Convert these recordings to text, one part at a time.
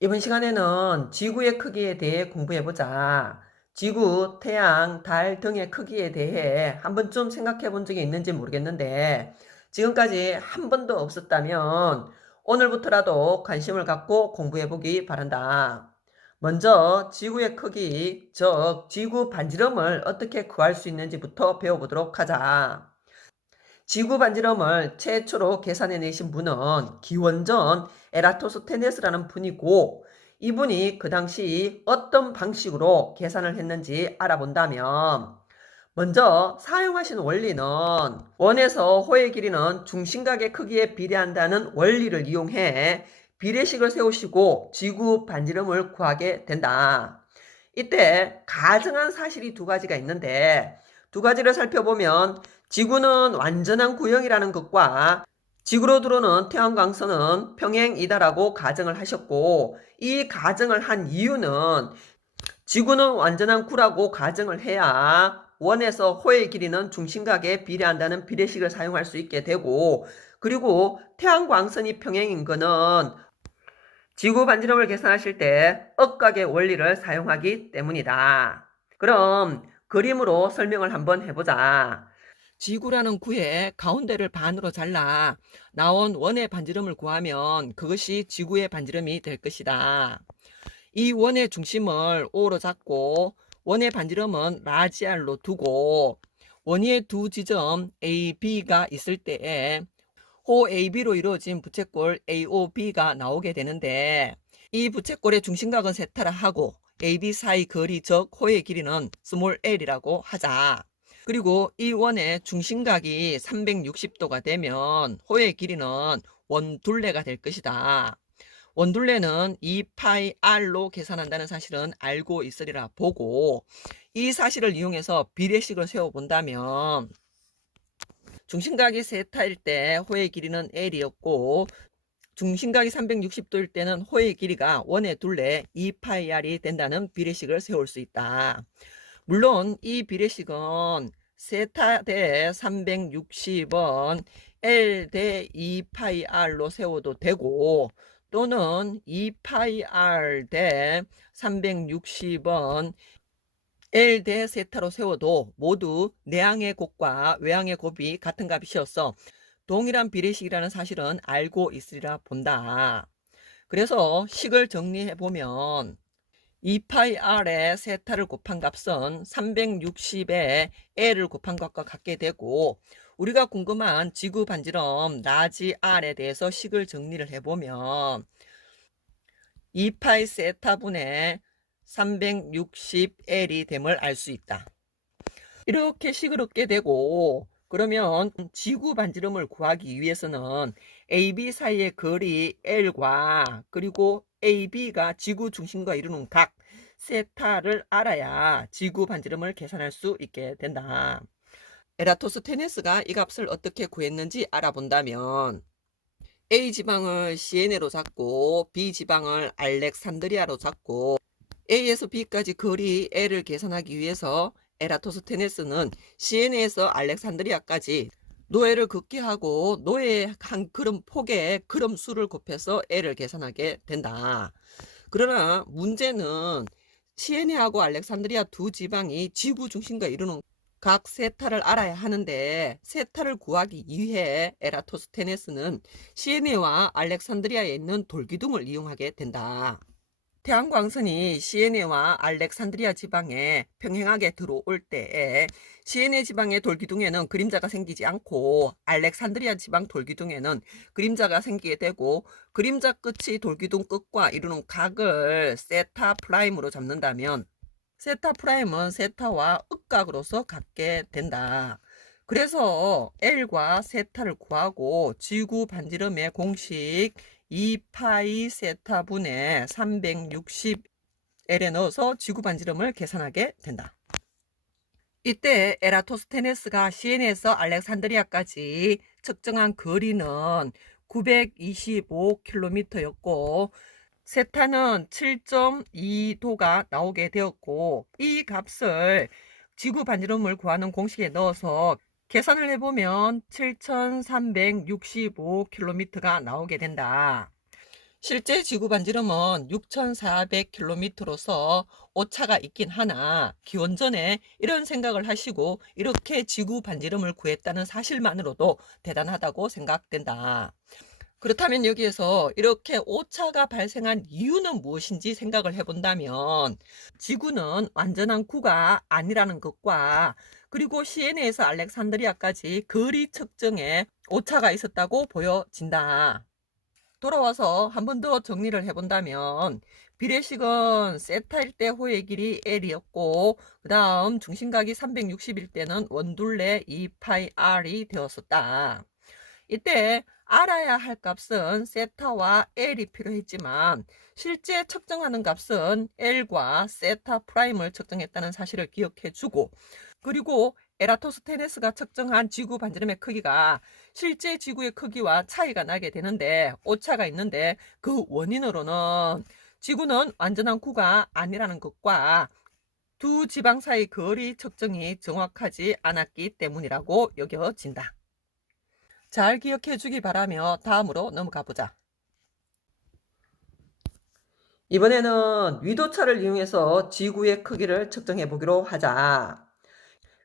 이번 시간에는 지구의 크기에 대해 공부해보자. 지구, 태양, 달 등의 크기에 대해 한 번쯤 생각해 본 적이 있는지 모르겠는데, 지금까지 한 번도 없었다면 오늘부터라도 관심을 갖고 공부해 보기 바란다. 먼저 지구의 크기, 즉 지구 반지름을 어떻게 구할 수 있는지부터 배워보도록 하자. 지구 반지름을 최초로 계산해내신 분은 기원전 에라토스테네스라는 분이고, 이분이 그 당시 어떤 방식으로 계산을 했는지 알아본다면, 먼저 사용하신 원리는 원에서 호의 길이는 중심각의 크기에 비례한다는 원리를 이용해 비례식을 세우시고 지구 반지름을 구하게 된다. 이때 가정한 사실이 두 가지가 있는데, 두 가지를 살펴보면 지구는 완전한 구형이라는 것과 지구로 들어오는 태양광선은 평행이다라고 가정을 하셨고, 이 가정을 한 이유는 지구는 완전한 구라고 가정을 해야 원에서 호의 길이는 중심각에 비례한다는 비례식을 사용할 수 있게 되고, 그리고 태양광선이 평행인 것은 지구 반지름을 계산하실 때 억각의 원리를 사용하기 때문이다. 그럼 그림으로 설명을 한번 해보자. 지구라는 구의 가운데를 반으로 잘라 나온 원의 반지름을 구하면 그것이 지구의 반지름이 될 것이다. 이 원의 중심을 O로 잡고 원의 반지름은 라지 R로 두고 원위의 두 지점 A, B가 있을 때에 호 AB로 이루어진 부채꼴 AOB가 나오게 되는데, 이 부채꼴의 중심각은 세타라 하고 AB 사이 거리 즉 호의 길이는 스몰 l이라고 하자. 그리고 이 원의 중심각이 360도가 되면 호의 길이는 원둘레가 될 것이다. 원둘레는 2파이 r로 계산한다는 사실은 알고 있으리라 보고, 이 사실을 이용해서 비례식을 세워본다면 중심각이 세타일 때 호의 길이는 L이었고, 중심각이 360도일 때는 호의 길이가 원의 둘레 2파이 r이 된다는 비례식을 세울 수 있다. 물론 이 비례식은 세타 대 360은 L 대 2파이 r로 세워도 되고, 또는 2파이 r 대 360은 L 대 세타로 세워도 모두 내항의 곱과 외항의 곱이 같은 값이어서 동일한 비례식이라는 사실은 알고 있으리라 본다. 그래서 식을 정리해보면 2파이 r에 세타를 곱한 값은 360에 L을 곱한 것과 같게 되고, 우리가 궁금한 지구 반지름 라지 R에 대해서 식을 정리를 해보면 2파이 세타분의 360L이 됨을 알 수 있다. 이렇게 식을 얻게 되고, 그러면 지구 반지름을 구하기 위해서는 AB 사이의 거리 L과 그리고 AB가 지구 중심과 이루는 각 세타를 알아야 지구 반지름을 계산할 수 있게 된다. 에라토스테네스가 이 값을 어떻게 구했는지 알아본다면 A 지방을 시에네로 잡고 B 지방을 알렉산드리아로 잡고 A에서 B까지 거리 L을 계산하기 위해서 에라토스테네스는 시에네에서 알렉산드리아까지 노예를 긋게 하고 노예의 한 걸음 폭의 걸음 수를 곱해서 L을 계산하게 된다. 그러나 문제는 시에네하고 알렉산드리아 두 지방이 지구 중심과 이루는 각 세타를 알아야 하는데, 세타를 구하기 위해 에라토스테네스는 시에네와 알렉산드리아에 있는 돌기둥을 이용하게 된다. 태양광선이 시에네와 알렉산드리아 지방에 평행하게 들어올 때에 시에네 지방의 돌기둥에는 그림자가 생기지 않고 알렉산드리아 지방 돌기둥에는 그림자가 생기게 되고, 그림자 끝이 돌기둥 끝과 이루는 각을 세타 프라임으로 잡는다면 세타 프라임은 세타와 억각으로서 갖게 된다. 그래서 L과 세타를 구하고 지구 반지름의 공식 2파이 세타분의 360L에 넣어서 지구 반지름을 계산하게 된다. 이때 에라토스테네스가 시에네에서 알렉산드리아까지 측정한 거리는 925km였고 세타는 7.2도가 나오게 되었고, 이 값을 지구 반지름을 구하는 공식에 넣어서 계산을 해보면 7365km가 나오게 된다. 실제 지구 반지름은 6,400km로서 오차가 있긴 하나 기원전에 이런 생각을 하시고 이렇게 지구 반지름을 구했다는 사실만으로도 대단하다고 생각된다. 그렇다면 여기에서 이렇게 오차가 발생한 이유는 무엇인지 생각을 해본다면 지구는 완전한 구가 아니라는 것과 그리고 시에네에서 알렉산드리아까지 거리 측정에 오차가 있었다고 보여진다. 돌아와서 한 번 더 정리를 해본다면 비례식은 세타일 때 호의 길이 L이었고 그 다음 중심각이 360일 때는 원둘레 2파이 R이 되었었다. 이때 알아야 할 값은 세타와 L이 필요했지만 실제 측정하는 값은 L과 세타 프라임을 측정했다는 사실을 기억해주고 그리고 에라토스테네스가 측정한 지구 반지름의 크기가 실제 지구의 크기와 차이가 나게 되는데 오차가 있는데 그 원인으로는 지구는 완전한 구가 아니라는 것과 두 지방 사이 거리 측정이 정확하지 않았기 때문이라고 여겨진다. 잘 기억해 주기 바라며 다음으로 넘어가 보자. 이번에는 위도차를 이용해서 지구의 크기를 측정해 보기로 하자.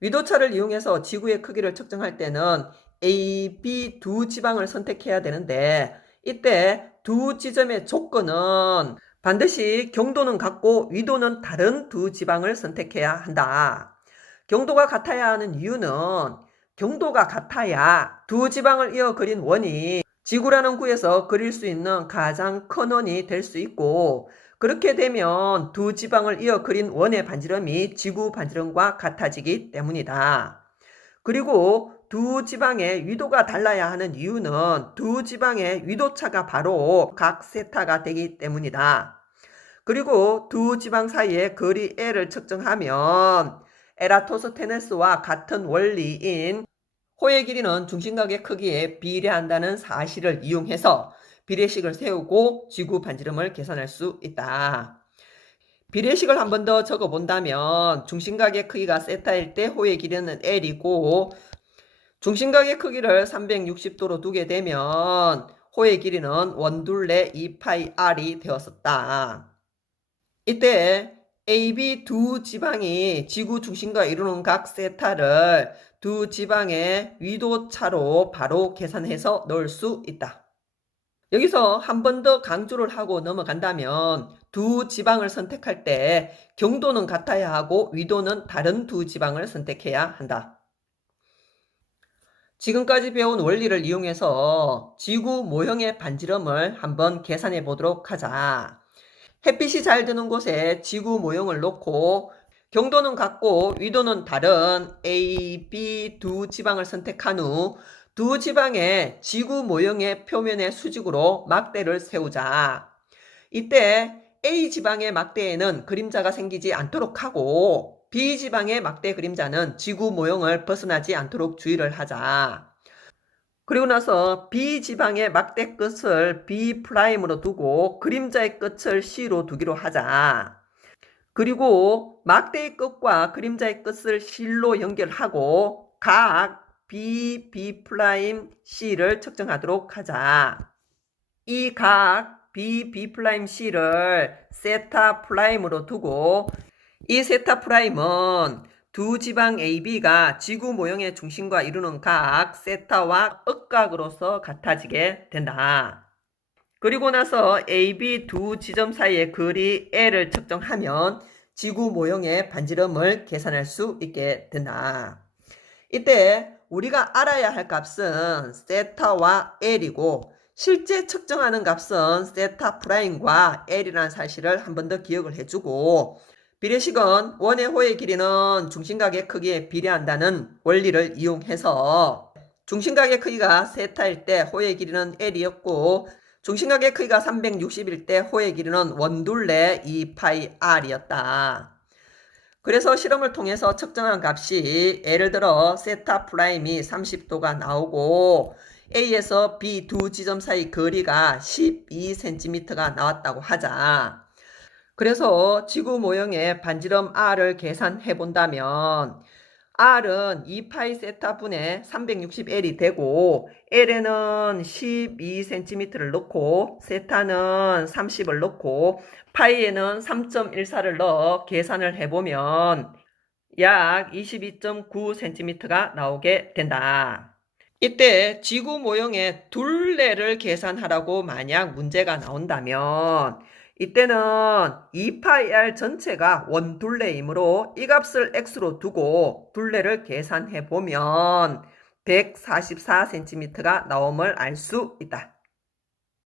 위도차를 이용해서 지구의 크기를 측정할 때는 A, B 두 지방을 선택해야 되는데 이때 두 지점의 조건은 반드시 경도는 같고 위도는 다른 두 지방을 선택해야 한다. 경도가 같아야 하는 이유는 경도가 같아야 두 지방을 이어 그린 원이 지구라는 구에서 그릴 수 있는 가장 큰 원이 될 수 있고 그렇게 되면 두 지방을 이어 그린 원의 반지름이 지구 반지름과 같아지기 때문이다. 그리고 두 지방의 위도가 달라야 하는 이유는 두 지방의 위도차가 바로 각 세타가 되기 때문이다. 그리고 두 지방 사이의 거리 L을 측정하면 에라토스테네스와 같은 원리인 호의 길이는 중심각의 크기에 비례한다는 사실을 이용해서 비례식을 세우고 지구 반지름을 계산할 수 있다. 비례식을 한 번 더 적어본다면 중심각의 크기가 세타일 때 호의 길이는 L이고 중심각의 크기를 360도로 두게 되면 호의 길이는 원둘레 2파이 R이 되었었다. 이때 AB 두 지방이 지구 중심과 이루는 각 세타를 두 지방의 위도차로 바로 계산해서 넣을 수 있다. 여기서 한 번 더 강조를 하고 넘어간다면 두 지방을 선택할 때 경도는 같아야 하고 위도는 다른 두 지방을 선택해야 한다. 지금까지 배운 원리를 이용해서 지구 모형의 반지름을 한번 계산해 보도록 하자. 햇빛이 잘 드는 곳에 지구 모형을 놓고 경도는 같고 위도는 다른 A, B 두 지방을 선택한 후 두 지방의 지구 모형의 표면의 수직으로 막대를 세우자. 이때 A 지방의 막대에는 그림자가 생기지 않도록 하고 B 지방의 막대 그림자는 지구 모형을 벗어나지 않도록 주의를 하자. 그리고 나서 B 지방의 막대 끝을 B'으로 두고 그림자의 끝을 C로 두기로 하자. 그리고 막대의 끝과 그림자의 끝을 실로 연결하고 각 B, B'C를 측정하도록 하자. 이 각 B, B'C를 세타 프라임으로 두고 이 세타 프라임은 두 지방 AB가 지구 모형의 중심과 이루는 각 세타와 억각으로서 같아지게 된다. 그리고 나서 AB 두 지점 사이의 거리 L을 측정하면 지구 모형의 반지름을 계산할 수 있게 된다. 이때 우리가 알아야 할 값은 세타와 L이고 실제 측정하는 값은 세타 프라임과 L이라는 사실을 한 번 더 기억을 해주고 비례식은 원의 호의 길이는 중심각의 크기에 비례한다는 원리를 이용해서 중심각의 크기가 세타일 때 호의 길이는 L이었고 중심각의 크기가 360일 때 호의 길이는 원둘레 2파이 R이었다. 그래서 실험을 통해서 측정한 값이 예를 들어 세타 프라임이 30도가 나오고 A에서 B 두 지점 사이 거리가 12cm가 나왔다고 하자. 그래서 지구 모형의 반지름 R을 계산해 본다면 R은 2파이 세타분의 360L이 되고 L에는 12cm를 넣고 세타는 30을 넣고 파이에는 3.14를 넣어 계산을 해보면 약 22.9cm가 나오게 된다. 이때 지구 모형의 둘레를 계산하라고 만약 문제가 나온다면 이때는 2파이r 전체가 원둘레이므로 이 값을 x로 두고 둘레를 계산해 보면 144cm가 나옴을 알 수 있다.